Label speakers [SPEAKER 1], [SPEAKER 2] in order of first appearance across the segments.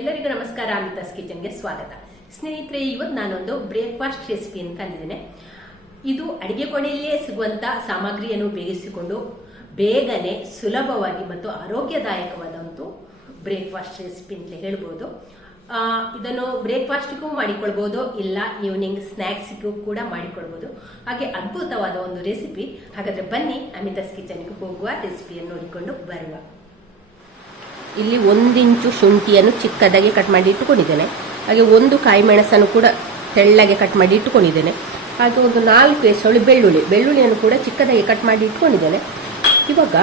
[SPEAKER 1] ಎಲ್ಲರಿಗೂ ನಮಸ್ಕಾರ, ಅಮಿತಾಸ್ ಕಿಚನ್ಗೆ ಸ್ವಾಗತ. ಸ್ನೇಹಿತರೆ, ಇವತ್ತು ನಾನೊಂದು ಬ್ರೇಕ್ಫಾಸ್ಟ್ ರೆಸಿಪಿಯನ್ನು ತಂದಿದ್ದೇನೆ ಇದು ಅಡಿಗೆ ಕೋಣೆಯಲ್ಲೇ ಸಿಗುವಂತ ಸಾಮಗ್ರಿಯನ್ನು ಉಪಯೋಗಿಸಿಕೊಂಡು ಬೇಗನೆ ಸುಲಭವಾಗಿ ಮತ್ತು ಆರೋಗ್ಯದಾಯಕವಾದ ಒಂದು ಬ್ರೇಕ್ಫಾಸ್ಟ್ ರೆಸಿಪಿ ಅಂತ ಹೇಳ್ಬೋದು. ಇದನ್ನು ಬ್ರೇಕ್ಫಾಸ್ಟ್ಗೂ ಮಾಡಿಕೊಳ್ಬೋದು, ಇಲ್ಲ ಈವ್ನಿಂಗ್ ಸ್ನ್ಯಾಕ್ಸ್ಗೂ ಕೂಡ ಮಾಡಿಕೊಳ್ಬೋದು. ಹಾಗೆ ಅದ್ಭುತವಾದ ಒಂದು ರೆಸಿಪಿ. ಹಾಗಾದ್ರೆ ಬನ್ನಿ ಅಮಿತಾಸ್ ಕಿಚನ್ಗೆ ಹೋಗುವ ರೆಸಿಪಿಯನ್ನು ನೋಡಿಕೊಂಡು ಬರುವ. ಇಲ್ಲಿ ಒಂದು ಇಂಚು ಶುಂಠಿಯನ್ನು ಚಿಕ್ಕದಾಗಿ ಕಟ್ ಮಾಡಿ ಇಟ್ಟುಕೊಂಡಿದ್ದೇನೆ. ಹಾಗೆ ಒಂದು ಕಾಯಿ ಮೆಣಸನ್ನು ಕೂಡ ತೆಳ್ಳಗೆ ಕಟ್ ಮಾಡಿ ಇಟ್ಟುಕೊಂಡಿದ್ದೇನೆ. ಹಾಗೆ ಒಂದು ನಾಲ್ಕು ಎಸಳು ಬೆಳ್ಳುಳ್ಳಿ, ಬೆಳ್ಳುಳ್ಳಿಯನ್ನು ಕೂಡ ಚಿಕ್ಕದಾಗಿ ಕಟ್ ಮಾಡಿ ಇಟ್ಕೊಂಡಿದ್ದೇನೆ ಇವಾಗ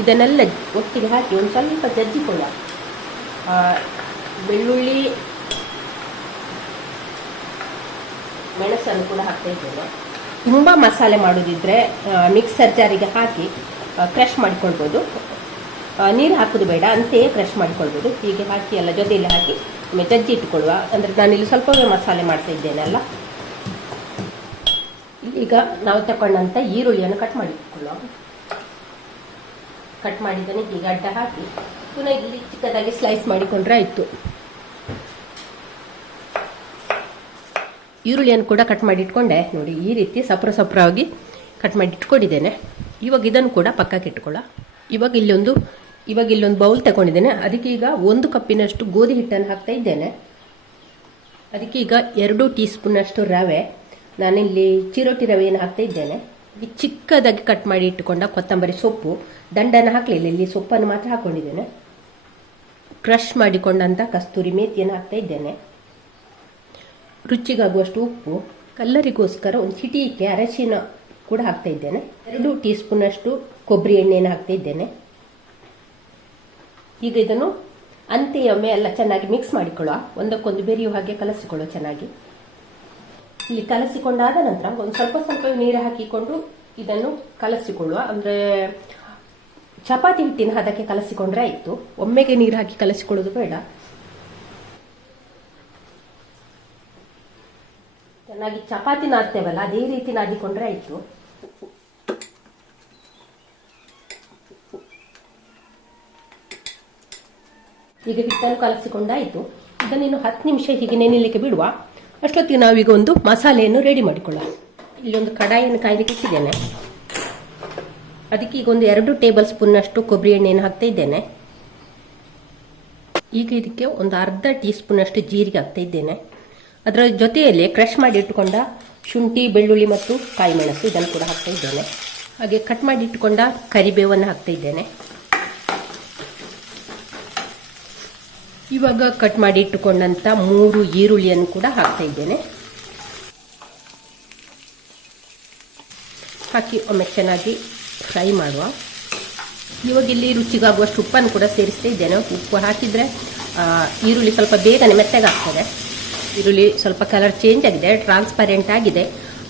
[SPEAKER 1] ಇದನ್ನೆಲ್ಲ ಒಟ್ಟಿಗೆ ಹಾಕಿ ಒಂದು ಸ್ವಲ್ಪ ಜಜ್ಜಿಕೊಳ್ಳ ಬೆಳ್ಳುಳ್ಳಿ, ಮೆಣಸನ್ನು ಕೂಡ ಹಾಕ್ತಾ ಇದ್ದೇನೆ. ತುಂಬ ಮಸಾಲೆ ಮಾಡೋದಿದ್ರೆ ಮಿಕ್ಸರ್ ಜಾರಿಗೆ ಹಾಕಿ ಕ್ರಷ್ ಮಾಡಿಕೊಳ್ಬೋದು. ನೀರು ಹಾಕೋದು ಬೇಡ, ಅಂತೆಯೇ ಫ್ರೆಶ್ ಮಾಡಿಕೊಳ್ಬೋದು. ಹೀಗೆ ಹಾಕಿ, ಎಲ್ಲ ಜೊತೆಯಲ್ಲಿ ಹಾಕಿ ಜಜ್ಜಿ ಇಟ್ಕೊಳ್ಳುವ ಅಂದರೆ ನಾನಿಲ್ಲಿ ಸ್ವಲ್ಪವೇ ಮಸಾಲೆ ಮಾಡ್ತಾ ಇದ್ದೇನಲ್ಲ ಈಗ ನಾವು ತಗೊಂಡಂಥ ಈರುಳ್ಳಿಯನ್ನು ಕಟ್ ಮಾಡಿ ಇಟ್ಕೊಳ್ಳುವ ಕಟ್ ಮಾಡಿದ್ದೇನೆ ಈಗ ಅಡ್ಡ ಹಾಕಿ, ಪುನಃ ಇಲ್ಲಿ ಚಿಕ್ಕದಾಗಿ ಸ್ಲೈಸ್ ಮಾಡಿಕೊಂಡ್ರೆ ಆಯಿತು. ಈರುಳ್ಳಿಯನ್ನು ಕೂಡ ಕಟ್ ಮಾಡಿ ಇಟ್ಕೊಂಡೆ ನೋಡಿ, ಈ ರೀತಿ ಸಪ್ರ ಸಪ್ರವಾಗಿ ಕಟ್ ಮಾಡಿ ಇಟ್ಕೊಂಡಿದ್ದೇನೆ ಇವಾಗ ಇದನ್ನು ಕೂಡ ಪಕ್ಕಕ್ಕೆ ಇಟ್ಕೊಳ್ಳ ಇವಾಗ ಇಲ್ಲೊಂದು ಇವಾಗ ಇಲ್ಲೊಂದು ಬೌಲ್ ತಗೊಂಡಿದ್ದೇನೆ. ಅದಕ್ಕೆ ಈಗ ಒಂದು ಕಪ್ಪಿನಷ್ಟು ಗೋಧಿ ಹಿಟ್ಟನ್ನು ಹಾಕ್ತಾ ಇದ್ದೇನೆ. ಅದಕ್ಕೆ ಈಗ ಎರಡು ಟೀ ಸ್ಪೂನಷ್ಟು ರವೆ. ನಾನಿಲ್ಲಿ ಚಿರೋಟಿ ರವೆಯನ್ನು ಹಾಕ್ತಾ ಇದ್ದೇನೆ. ಚಿಕ್ಕದಾಗಿ ಕಟ್ ಮಾಡಿ ಇಟ್ಟುಕೊಂಡ ಕೊತ್ತಂಬರಿ ಸೊಪ್ಪು. ದಂಡನ್ನು ಹಾಕಲಿಲ್ಲ. ಇಲ್ಲಿ ಸೊಪ್ಪನ್ನು ಮಾತ್ರ ಹಾಕೊಂಡಿದ್ದೇನೆ. ಕ್ರಷ್ ಮಾಡಿಕೊಂಡಂಥ ಕಸ್ತೂರಿ ಮೇಥಿಯನ್ನು ಹಾಕ್ತಾ ಇದ್ದೇನೆ. ರುಚಿಗಾಗುವಷ್ಟು ಉಪ್ಪು. ಕಲ್ಲರಿಗೋಸ್ಕರ ಒಂದು ಚಿಟಿಕೆ ಅರಶಿನ ಕೂಡ ಹಾಕ್ತಾ ಇದ್ದೇನೆ. ಎರಡು ಟೀ ಸ್ಪೂನಷ್ಟು ಕೊಬ್ಬರಿ ಎಣ್ಣೆಯನ್ನು ಹಾಕ್ತಾ ಇದ್ದೇನೆ. ಈಗ ಇದನ್ನು ಅಂತೆಯೊಮ್ಮೆ ಎಲ್ಲ ಚೆನ್ನಾಗಿ ಮಿಕ್ಸ್ ಮಾಡಿಕೊಳ್ಳುವ. ಒಂದಕ್ಕೊಂದು ಬೆರೆಯುವ ಹಾಗೆ ಕಲಸಿಕೊಳ್ಳುವ ಚೆನ್ನಾಗಿ. ಇಲ್ಲಿ ಕಲಸಿಕೊಂಡಾದ ನಂತರ ಒಂದು ಸ್ವಲ್ಪ ಸ್ವಲ್ಪ ನೀರು ಹಾಕಿಕೊಂಡು ಇದನ್ನು ಕಲಸಿಕೊಳ್ಳುವ. ಅಂದ್ರೆ ಚಪಾತಿ ಹಿಟ್ಟಿನ ಹದಕ್ಕೆ ಕಲಸಿಕೊಂಡ್ರೆ ಆಯಿತು. ಒಮ್ಮೆಗೆ ನೀರು ಹಾಕಿ ಕಲಸಿಕೊಳ್ಳೋದು ಬೇಡ. ಚೆನ್ನಾಗಿ ಚಪಾತಿ ನಾದ್ತೇವಲ್ಲ, ಅದೇ ರೀತಿ ನಾದಿಕೊಂಡ್ರೆ ಆಯಿತು. ಈಗ ಹಿಟ್ಟನ್ನು ಕಲಸಿಕೊಂಡಾಯಿತು. ಇದನ್ನು ಇನ್ನು ಹತ್ತು ನಿಮಿಷ ಹೀಗೆ ನೆನೆಯಲಿಕ್ಕೆ ಬಿಡುವ. ಅಷ್ಟೊತ್ತಿಗೆ ನಾವೀಗ ಒಂದು ಮಸಾಲೆಯನ್ನು ರೆಡಿ ಮಾಡಿಕೊಳ್ಳುವ ಇಲ್ಲೊಂದು ಕಡಾಯಿಯನ್ನು ಕಾಯ್ಲಿಕ್ಕೆ ಇಟ್ಟಿದ್ದೇನೆ. ಅದಕ್ಕೆ ಈಗ ಒಂದು ಎರಡು ಟೇಬಲ್ ಸ್ಪೂನ್ನಷ್ಟು ಕೊಬ್ಬರಿ ಎಣ್ಣೆಯನ್ನು ಹಾಕ್ತಾ ಇದ್ದೇನೆ. ಈಗ ಇದಕ್ಕೆ ಒಂದು ಅರ್ಧ ಟೀ ಸ್ಪೂನಷ್ಟು ಜೀರಿಗೆ ಹಾಕ್ತಾ ಇದ್ದೇನೆ. ಅದರ ಜೊತೆಯಲ್ಲಿ ಕ್ರಷ್ ಮಾಡಿ ಇಟ್ಟುಕೊಂಡ ಶುಂಠಿ, ಬೆಳ್ಳುಳ್ಳಿ ಮತ್ತು ಕಾಯಿ ಮೆಣಸು ಇದನ್ನು ಕೂಡ ಹಾಕ್ತಾ ಇದ್ದೇನೆ. ಹಾಗೆ ಕಟ್ ಮಾಡಿ ಇಟ್ಟುಕೊಂಡ ಕರಿಬೇವನ್ನು ಹಾಕ್ತಾ ಇದ್ದೇನೆ. ಇವಾಗ ಕಟ್ ಮಾಡಿ ಇಟ್ಟುಕೊಂಡಂಥ ಮೂರು ಈರುಳ್ಳಿಯನ್ನು ಕೂಡ ಹಾಕ್ತಾ ಇದ್ದೇನೆ. ಹಾಕಿ ಒಮ್ಮೆ ಚೆನ್ನಾಗಿ ಫ್ರೈ ಮಾಡುವ. ಇವಾಗ ಇಲ್ಲಿ ರುಚಿಗಾಗುವಷ್ಟು ಉಪ್ಪನ್ನು ಕೂಡ ಸೇರಿಸ್ತಾ ಇದ್ದೇನೆ. ಉಪ್ಪು ಹಾಕಿದರೆ ಈರುಳ್ಳಿ ಸ್ವಲ್ಪ ಬೇಗನೆ ಮೆತ್ತಗಾಗ್ತದೆ. ಈರುಳ್ಳಿ ಸ್ವಲ್ಪ ಕಲರ್ ಚೇಂಜ್ ಆಗಿದೆ ಟ್ರಾನ್ಸ್ಪರೆಂಟ್ ಆಗಿದೆ.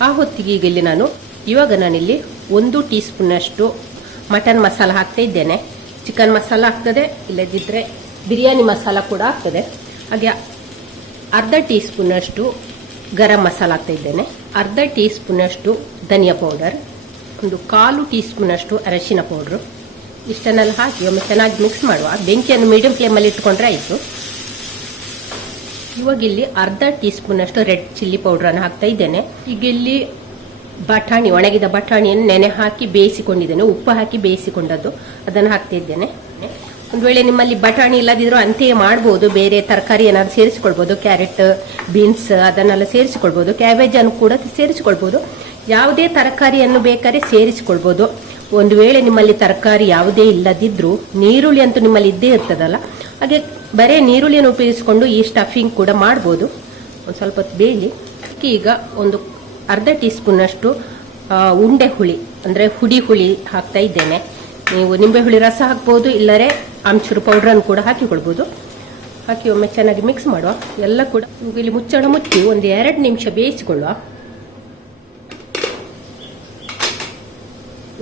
[SPEAKER 1] ಆ ಹೊತ್ತಿಗೆ ಈಗ ಇಲ್ಲಿ ನಾನು, ಇವಾಗ ನಾನಿಲ್ಲಿ ಒಂದು ಟೀ ಸ್ಪೂನಷ್ಟು ಮಟನ್ ಮಸಾಲ ಹಾಕ್ತಾ ಇದ್ದೇನೆ. ಚಿಕನ್ ಮಸಾಲ ಹಾಕ್ತದೆ ಇಲ್ಲದಿದ್ದರೆ ಬಿರಿಯಾನಿ ಮಸಾಲ ಕೂಡ ಆಗ್ತದೆ. ಹಾಗೆ ಅರ್ಧ ಟೀ ಸ್ಪೂನಷ್ಟು ಗರಂ ಮಸಾಲ ಹಾಕ್ತಾ ಇದ್ದೇನೆ. ಅರ್ಧ ಟೀ ಸ್ಪೂನಷ್ಟು ಧನಿಯಾ ಪೌಡರ್, ಒಂದು ಕಾಲು ಟೀ ಸ್ಪೂನಷ್ಟು ಅರಶಿನ ಪೌಡ್ರು. ಇಷ್ಟನ್ನೆಲ್ಲ ಹಾಕಿ ಒಮ್ಮೆ ಚೆನ್ನಾಗಿ ಮಿಕ್ಸ್ ಮಾಡುವ. ಬೆಂಕಿಯನ್ನು ಮೀಡಿಯಂ ಫ್ಲೇಮಲ್ಲಿ ಇಟ್ಕೊಂಡ್ರೆ ಆಯಿತು. ಇವಾಗ ಇಲ್ಲಿ ಅರ್ಧ ಟೀ ಸ್ಪೂನಷ್ಟು ರೆಡ್ ಚಿಲ್ಲಿ ಪೌಡ್ರನ್ನು ಹಾಕ್ತಾ ಇದ್ದೇನೆ. ಈಗ ಇಲ್ಲಿ ಬಟಾಣಿ, ಒಣಗಿದ ಬಟಾಣಿಯನ್ನು ನೆನೆ ಹಾಕಿ ಬೇಯಿಸಿಕೊಂಡಿದ್ದೇನೆ. ಉಪ್ಪು ಹಾಕಿ ಬೇಯಿಸಿಕೊಂಡದ್ದು. ಅದನ್ನು ಹಾಕ್ತಾ ಇದ್ದೇನೆ. ಒಂದು ವೇಳೆ ನಿಮ್ಮಲ್ಲಿ ಬಟಾಣಿ ಇಲ್ಲದಿದ್ರೂ ಅಂತೆಯೇ ಮಾಡ್ಬೋದು. ಬೇರೆ ತರಕಾರಿ ಏನಾದ್ರು ಸೇರಿಸಿಕೊಳ್ಬೋದು, ಕ್ಯಾರೆಟ್, ಬೀನ್ಸ್ ಅದನ್ನೆಲ್ಲ ಕ್ಯಾಬೇಜ್ ಅನ್ನು ಕೂಡ ಸೇರಿಸಿಕೊಳ್ಬೋದು. ಯಾವುದೇ ತರಕಾರಿಯನ್ನು ಬೇಕಾದ್ರೆ ಸೇರಿಸಿಕೊಳ್ಬೋದು. ಒಂದು ವೇಳೆ ನಿಮ್ಮಲ್ಲಿ ತರಕಾರಿ ಯಾವುದೇ ಇಲ್ಲದಿದ್ರೂ ನೀರುಳ್ಳಿ ಅಂತೂ ನಿಮ್ಮಲ್ಲಿ ಇದ್ದೇ ಇರ್ತದಲ್ಲ, ಹಾಗೆ ಬರೇ ನೀರುಳ್ಳಿಯನ್ನು ಉಪಯೋಗಿಸಿಕೊಂಡು ಈ ಸ್ಟಫಿಂಗ್ ಕೂಡ ಮಾಡ್ಬೋದು. ಒಂದು ಸ್ವಲ್ಪ ಹೊತ್ತು ಬೇಯಲಿ. ಈಗ ಒಂದು ಅರ್ಧ ಟೀ ಸ್ಪೂನಷ್ಟು ಉಂಡೆ ಹುಳಿ ಅಂದರೆ ಹುಡಿ ಹುಳಿ ಹಾಕ್ತಾ ಇದ್ದೇನೆ. ನೀವು ನಿಂಬೆ ಹುಳಿ ರಸ ಹಾಕ್ಬೋದು, ಇಲ್ಲರೆ ಆಮ್ಚೂರು ಪೌಡ್ರನ್ನು ಕೂಡ ಹಾಕಿಕೊಳ್ಬೋದು. ಹಾಕಿ ಒಮ್ಮೆ ಚೆನ್ನಾಗಿ ಮಿಕ್ಸ್ ಮಾಡುವ. ಎಲ್ಲ ಕೂಡ ಇಲ್ಲಿ ಮುಚ್ಚಳ ಮುಚ್ಚಿ ಒಂದು ಎರಡು ನಿಮಿಷ ಬೇಯಿಸಿಕೊಳ್ಳುವ.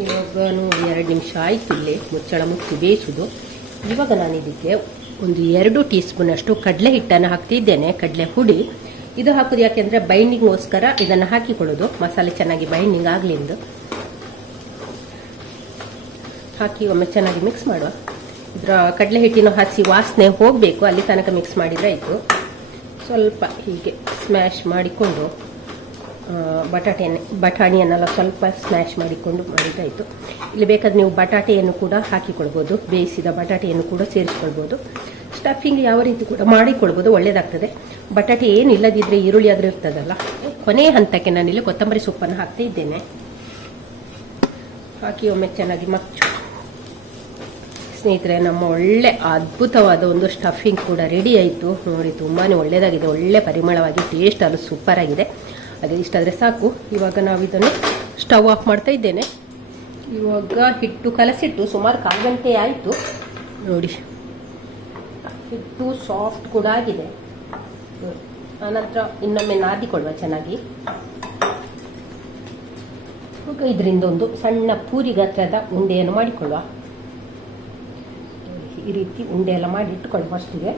[SPEAKER 1] ಇವಾಗ ನೋಡಿ, ಎರಡು ನಿಮಿಷ ಆಯ್ತು ಇಲ್ಲಿ ಮುಚ್ಚಳ ಮುಚ್ಚಿ ಬೇಯಿಸೋದು ಇವಾಗ ನಾನು ಇದಕ್ಕೆ ಒಂದು ಎರಡು ಟೀ ಸ್ಪೂನಷ್ಟು ಕಡಲೆ ಹಿಟ್ಟನ್ನು ಹಾಕ್ತಿದ್ದೇನೆ, ಕಡಲೆ ಹುಡಿ. ಇದು ಹಾಕೋದು ಯಾಕೆಂದರೆ ಬೈಂಡಿಂಗ್ಗೋಸ್ಕರ ಇದನ್ನು ಹಾಕಿಕೊಳ್ಳೋದು ಮಸಾಲೆ ಚೆನ್ನಾಗಿ ಬೈಂಡಿಂಗ್ ಆಗಲಿಂದು. ಹಾಕಿ ಒಮ್ಮೆ ಚೆನ್ನಾಗಿ ಮಿಕ್ಸ್ ಮಾಡುವ. ಇದರ ಕಡಲೆ ಹಿಟ್ಟಿನ ಹಸಿ ವಾಸನೆ ಹೋಗಬೇಕು, ಅಲ್ಲಿ ತನಕ ಮಿಕ್ಸ್ ಮಾಡಿದರೆ ಆಯಿತು. ಸ್ವಲ್ಪ ಹೀಗೆ ಸ್ಮ್ಯಾಶ್ ಮಾಡಿಕೊಂಡು ಬಟಾಟೆಯನ್ನು ಬಟಾಟೆ ಬಟಾಣಿಯನ್ನೆಲ್ಲ ಸ್ವಲ್ಪ ಸ್ಮ್ಯಾಶ್ ಮಾಡಿಕೊಂಡು ಮಾಡಿದ್ದಾಯಿತು ಇಲ್ಲಿ ಬೇಕಾದ್ರೆ ನೀವು ಬಟಾಟೆಯನ್ನು ಕೂಡ ಹಾಕಿಕೊಳ್ಬೋದು, ಬೇಯಿಸಿದ ಬಟಾಟೆಯನ್ನು ಕೂಡ ಸೇರಿಸ್ಕೊಳ್ಬೋದು. ಸ್ಟಫಿಂಗ್ ಯಾವ ರೀತಿ ಕೂಡ ಮಾಡಿಕೊಳ್ಬೋದು ಒಳ್ಳೆಯದಾಗ್ತದೆ ಬಟಾಟೆ ಏನು ಇಲ್ಲದಿದ್ದರೆ ಈರುಳ್ಳಿ ಆದರೂ ಇರ್ತದಲ್ಲ. ಕೊನೆಯ ಹಂತಕ್ಕೆ ನಾನಿಲ್ಲಿ ಕೊತ್ತಂಬರಿ ಸೊಪ್ಪನ್ನು ಹಾಕ್ತಾ ಇದ್ದೇನೆ. ಹಾಕಿ ಒಮ್ಮೆ ಚೆನ್ನಾಗಿ ಮಚ್ಚು ಸ್ನೇಹಿತರೆ, ನಮ್ಮ ಒಳ್ಳೆ ಅದ್ಭುತವಾದ ಒಂದು ಸ್ಟಫಿಂಗ್ ಕೂಡ ರೆಡಿ ಆಯಿತು. ನೋಡಿ ತುಂಬಾ ಒಳ್ಳೆಯದಾಗಿದೆ ಒಳ್ಳೆ ಪರಿಮಳವಾಗಿ ಟೇಸ್ಟ್ ಅದು ಸೂಪರ್ ಆಗಿದೆ. ಅದೇ ಇಷ್ಟಾದರೆ ಸಾಕು. ಇವಾಗ ನಾವು ಇದನ್ನು ಸ್ಟವ್ ಆಫ್ ಮಾಡ್ತಾ ಇದ್ದೇನೆ. ಇವಾಗ ಹಿಟ್ಟು ಕಲಸಿಟ್ಟು ಸುಮಾರು ಕಾಲು ಗಂಟೆ ಆಯಿತು. ನೋಡಿ, ಹಿಟ್ಟು ಸಾಫ್ಟ್ ಕೂಡ ಆಗಿದೆ. ಆನಂತರ ಇನ್ನೊಮ್ಮೆ ನಾದಿಕೊಳ್ಳುವ ಚೆನ್ನಾಗಿ. ಇದರಿಂದ ಒಂದು ಸಣ್ಣ ಪೂರಿ ಗಾತ್ರದ ಉಂಡೆಯನ್ನು ಮಾಡಿಕೊಳ್ಳುವ. ಈ ರೀತಿ ಉಂಡೆ ಎಲ್ಲ ಮಾಡಿ ಇಟ್ಕೊಳ್ಳಿ ಫಸ್ಟಿಗೆ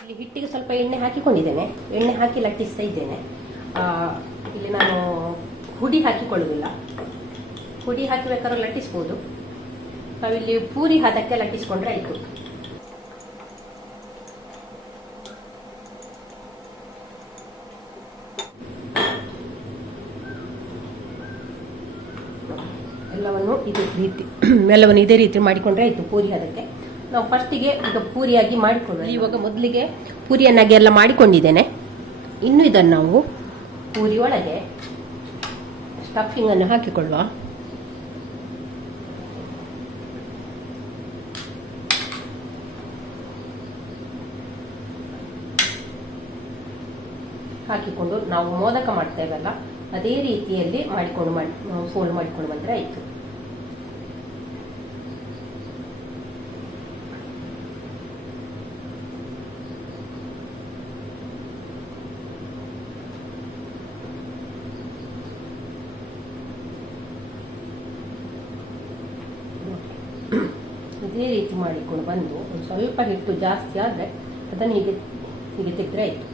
[SPEAKER 1] ಇಲ್ಲಿ ಹಿಟ್ಟಿಗೆ ಸ್ವಲ್ಪ ಎಣ್ಣೆ ಹಾಕಿಕೊಂಡಿದ್ದೇನೆ. ಎಣ್ಣೆ ಹಾಕಿ ಲಟ್ಟಿಸ್ತಾ ಇದ್ದೇನೆ. ಇಲ್ಲಿ ನಾನು ಹುಡಿ ಹಾಕಿಕೊಳ್ಳುವುದಿಲ್ಲ. ಹುಡಿ ಹಾಕಿ ಬೇಕಾದ್ರೆ ಲಟ್ಟಿಸ್ಬೋದು. ನಾವಿಲ್ಲಿ ಪೂರಿ ಹದಕ್ಕೆ ಲಟ್ಟಿಸ್ಕೊಂಡ್ರೆ ಆಯಿತು. ಎಲ್ಲವನ್ನು ಇದೇ ರೀತಿ ಎಲ್ಲವನ್ನು ಇದೇ ರೀತಿ ಮಾಡಿಕೊಂಡ್ರೆ ಆಯಿತು, ಪೂರಿ ಅದಕ್ಕೆ ನಾವು ಫಸ್ಟಿಗೆ ಈಗ ಪೂರಿಯಾಗಿ ಮಾಡಿಕೊಳ್ಳೋಣ. ಇವಾಗ ಮೊದಲಿಗೆ ಪೂರಿಯನ್ನಾಗಿ ಎಲ್ಲ ಮಾಡಿಕೊಂಡಿದ್ದೇನೆ. ಇನ್ನು ಇದನ್ನು ನಾವು ಪೂರಿ ಒಳಗೆ ಸ್ಟಫಿಂಗನ್ನು ಹಾಕಿಕೊಳ್ಳುವ. ಹಾಕಿಕೊಂಡು ನಾವು ಮೋದಕ ಮಾಡ್ತೇವಲ್ಲ ಅದೇ ರೀತಿಯಲ್ಲಿ ಮಾಡಿಕೊಂಡು ಮಾಡಿ ಫೋಲ್ಡ್ ಮಾಡಿಕೊಂಡು ಬಂದರೆ ಆಯಿತು. ಇದೇ ರೀತಿ ಮಾಡಿಕೊಂಡು ಬಂದು ಒಂದು ಸ್ವಲ್ಪ ಹಿಟ್ಟು ಜಾಸ್ತಿ ಆದರೆ ಅದನ್ನು ಹೀಗೆ ಹೀಗೆ ತೆಗೆದ್ರೆ ಆಯಿತು.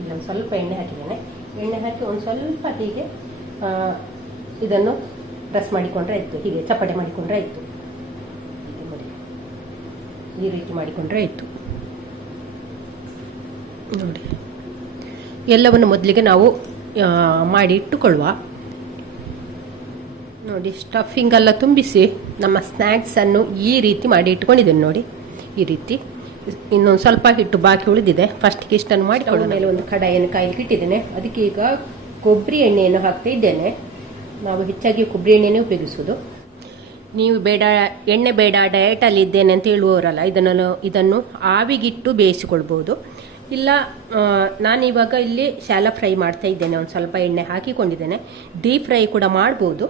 [SPEAKER 1] ಇಲ್ಲೊಂದು ಸ್ವಲ್ಪ ಎಣ್ಣೆ ಹಾಕಿದ್ದೇನೆ. ಎಣ್ಣೆ ಹಾಕಿ ಒಂದು ಸ್ವಲ್ಪ ಹೀಗೆ ಇದನ್ನು ಪ್ರೆಸ್ ಮಾಡಿಕೊಂಡ್ರೆ ಆಯಿತು. ಹೀಗೆ ಚಪಾಟಿ ಮಾಡಿಕೊಂಡ್ರೆ ಆಯಿತು. ಈ ರೀತಿ ಮಾಡಿಕೊಂಡ್ರೆ ಆಯಿತು. ನೋಡಿ. ಎಲ್ಲವನ್ನು ಮೊದಲಿಗೆ ನಾವು ಮಾಡಿ ಇಟ್ಟುಕೊಳ್ಳುವ ನೋಡಿ ಸ್ಟಫಿಂಗ್ ಎಲ್ಲ ತುಂಬಿಸಿ ನಮ್ಮ ಸ್ನ್ಯಾಕ್ಸನ್ನು ಈ ರೀತಿ ಮಾಡಿ ಇಟ್ಕೊಂಡಿದ್ದೇನೆ ನೋಡಿ. ಈ ರೀತಿ ಇನ್ನೊಂದು ಸ್ವಲ್ಪ ಹಿಟ್ಟು ಬಾಕಿ ಉಳಿದಿದೆ. ಫಸ್ಟ್ಗೆ ಇಷ್ಟನ್ನು ಮಾಡಿ ಮೇಲೆ ಒಂದು ಕಡಾಯಿಯನ್ನು ಕಾಯಿಲಿಕ್ಕೆ ಇಟ್ಟಿದ್ದೇನೆ. ಅದಕ್ಕೆ ಈಗ ಕೊಬ್ಬರಿ ಎಣ್ಣೆಯನ್ನು ಹಾಕ್ತಾ ಇದ್ದೇನೆ. ನಾವು ಹೆಚ್ಚಾಗಿ ಕೊಬ್ಬರಿ ಎಣ್ಣೆನೇ ಉಪಯೋಗಿಸುವುದು. ನೀವು ಬೇಡ ಎಣ್ಣೆ ಬೇಡ ಡಯಟಲ್ಲಿ ಇದ್ದೇನೆ ಅಂತ ಹೇಳುವವರಲ್ಲ ಇದನ್ನು ಇದನ್ನು ಆವಿಗಿಟ್ಟು ಬೇಯಿಸಿಕೊಳ್ಬೋದು. ಇಲ್ಲ ನಾನು ನಾನಿವಾಗ ಇಲ್ಲಿ ಶಾಲ ಫ್ರೈ ಮಾಡ್ತಾ ಇದ್ದೇನೆ, ಒಂದು ಸ್ವಲ್ಪ ಎಣ್ಣೆ ಹಾಕಿಕೊಂಡಿದ್ದೇನೆ. ಡೀಪ್ ಫ್ರೈ ಕೂಡ ಮಾಡ್ಬೋದು.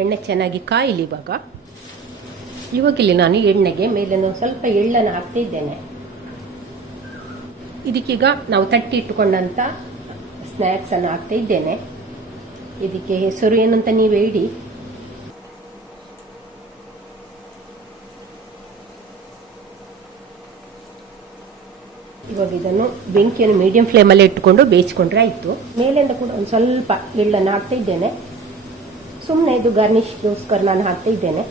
[SPEAKER 1] ಎಣ್ಣೆ ಚೆನ್ನಾಗಿ ಕಾಯಿಲಿ ಇವಾಗ. ಇವಾಗ ಇಲ್ಲಿ ನಾನು ಎಣ್ಣೆಗೆ ಮೇಲೆ ಒಂದು ಸ್ವಲ್ಪ ಎಳ್ಳನ್ನು ಹಾಕ್ತಾ ಇದ್ದೇನೆ. ಇದಕ್ಕೀಗ ನಾವು ತಟ್ಟಿ ಇಟ್ಟುಕೊಂಡಂಥ ಸ್ನ್ಯಾಕ್ಸನ್ನು ಹಾಕ್ತಾ ಇದ್ದೇನೆ. ಇದಕ್ಕೆ ಹೆಸರು ಏನಂತ ನೀವೇ ಇಡಿ ಇವಾಗ ಇದನ್ನು ಬೆಂಕಿಯನ್ನು ಮೀಡಿಯಂ ಫ್ಲೇಮಲ್ಲಿ ಇಟ್ಟುಕೊಂಡು ಬೇಯಿಸ್ಕೊಂಡ್ರೆ ಆಯಿತು. ಮೇಲಿಂದ ಕೂಡ ಒಂದು ಸ್ವಲ್ಪ ಎಳ್ಳನ್ನು ಹಾಕ್ತಾ ಇದ್ದೇನೆ. ಸುಮ್ಮನೆ ಇದು ಗಾರ್ನಿಷ್ಗೋಸ್ಕರ ನಾನು ಹಾಕ್ತಾ ಇದ್ದೇನೆ.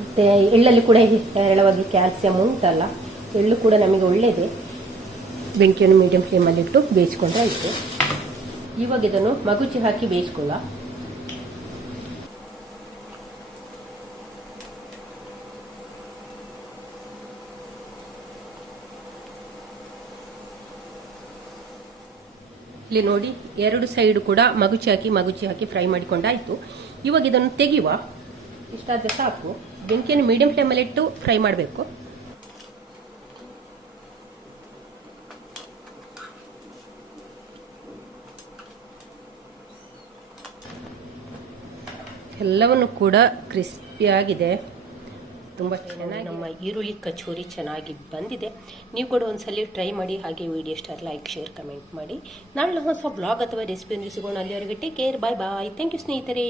[SPEAKER 1] ಮತ್ತೆ ಎಳ್ಳಲ್ಲಿ ಕೂಡ ಹೇರಳವಾಗಿ ಕ್ಯಾಲ್ಸಿಯಂ ಉಂಟಲ್ಲ, ಎಳ್ಳು ಕೂಡ ನಮಗೆ ಒಳ್ಳೆಯದೇ ಬೆಂಕಿಯನ್ನು ಮೀಡಿಯಂ ಫ್ಲೇಮಲ್ಲಿ ಇಟ್ಟು ಬೇಯಿಸ್ಕೊಂಡ್ರೆ ಆಯಿತು. ಇವಾಗ ಇದನ್ನು ಮಗುಚಿ ಹಾಕಿ ಬೇಯಿಸ್ಕೊಳ್ಳ ಇಲ್ಲಿ ನೋಡಿ, ಎರಡು ಸೈಡ್ ಕೂಡ ಮಗುಚಿ ಹಾಕಿ ಮಗುಚಿ ಹಾಕಿ ಫ್ರೈ ಮಾಡಿಕೊಂಡಾಯಿತು. ಇವಾಗ ಇದನ್ನು ತೆಗೆಯುವ. ಇಷ್ಟಾದ್ರೆ ಸಾಕು. ಬೆಂಕಿಯನ್ನು ಮೀಡಿಯಂ ಫ್ಲೇಮಲ್ಲಿ ಇಟ್ಟು ಫ್ರೈ ಮಾಡಬೇಕು. ಎಲ್ಲವನ್ನು ಕೂಡ ಕ್ರಿಸ್ಪಿಯಾಗಿದೆ ತುಂಬ ಚೆನ್ನಾಗಿ ನಮ್ಮ ಈರುಳ್ಳಿ ಕಚೋರಿ ಚೆನ್ನಾಗಿ ಬಂದಿದೆ. ನೀವು ಕೂಡ ಒಂದ್ಸಲಿ ಟ್ರೈ ಮಾಡಿ, ಹಾಗೆ ವಿಡಿಯೋ ಇಷ್ಟ ಲೈಕ್, ಶೇರ್, ಕಮೆಂಟ್ ಮಾಡಿ. ನಾಳೆ ಹೊಸ ಬ್ಲಾಗ್ ಅಥವಾ ರೆಸಿಪಿ ಸಿಗೋಣ. ಅಲ್ಲಿವರೆಗೆ take care bye bye thank you ಸ್ನೇಹಿತರೆ.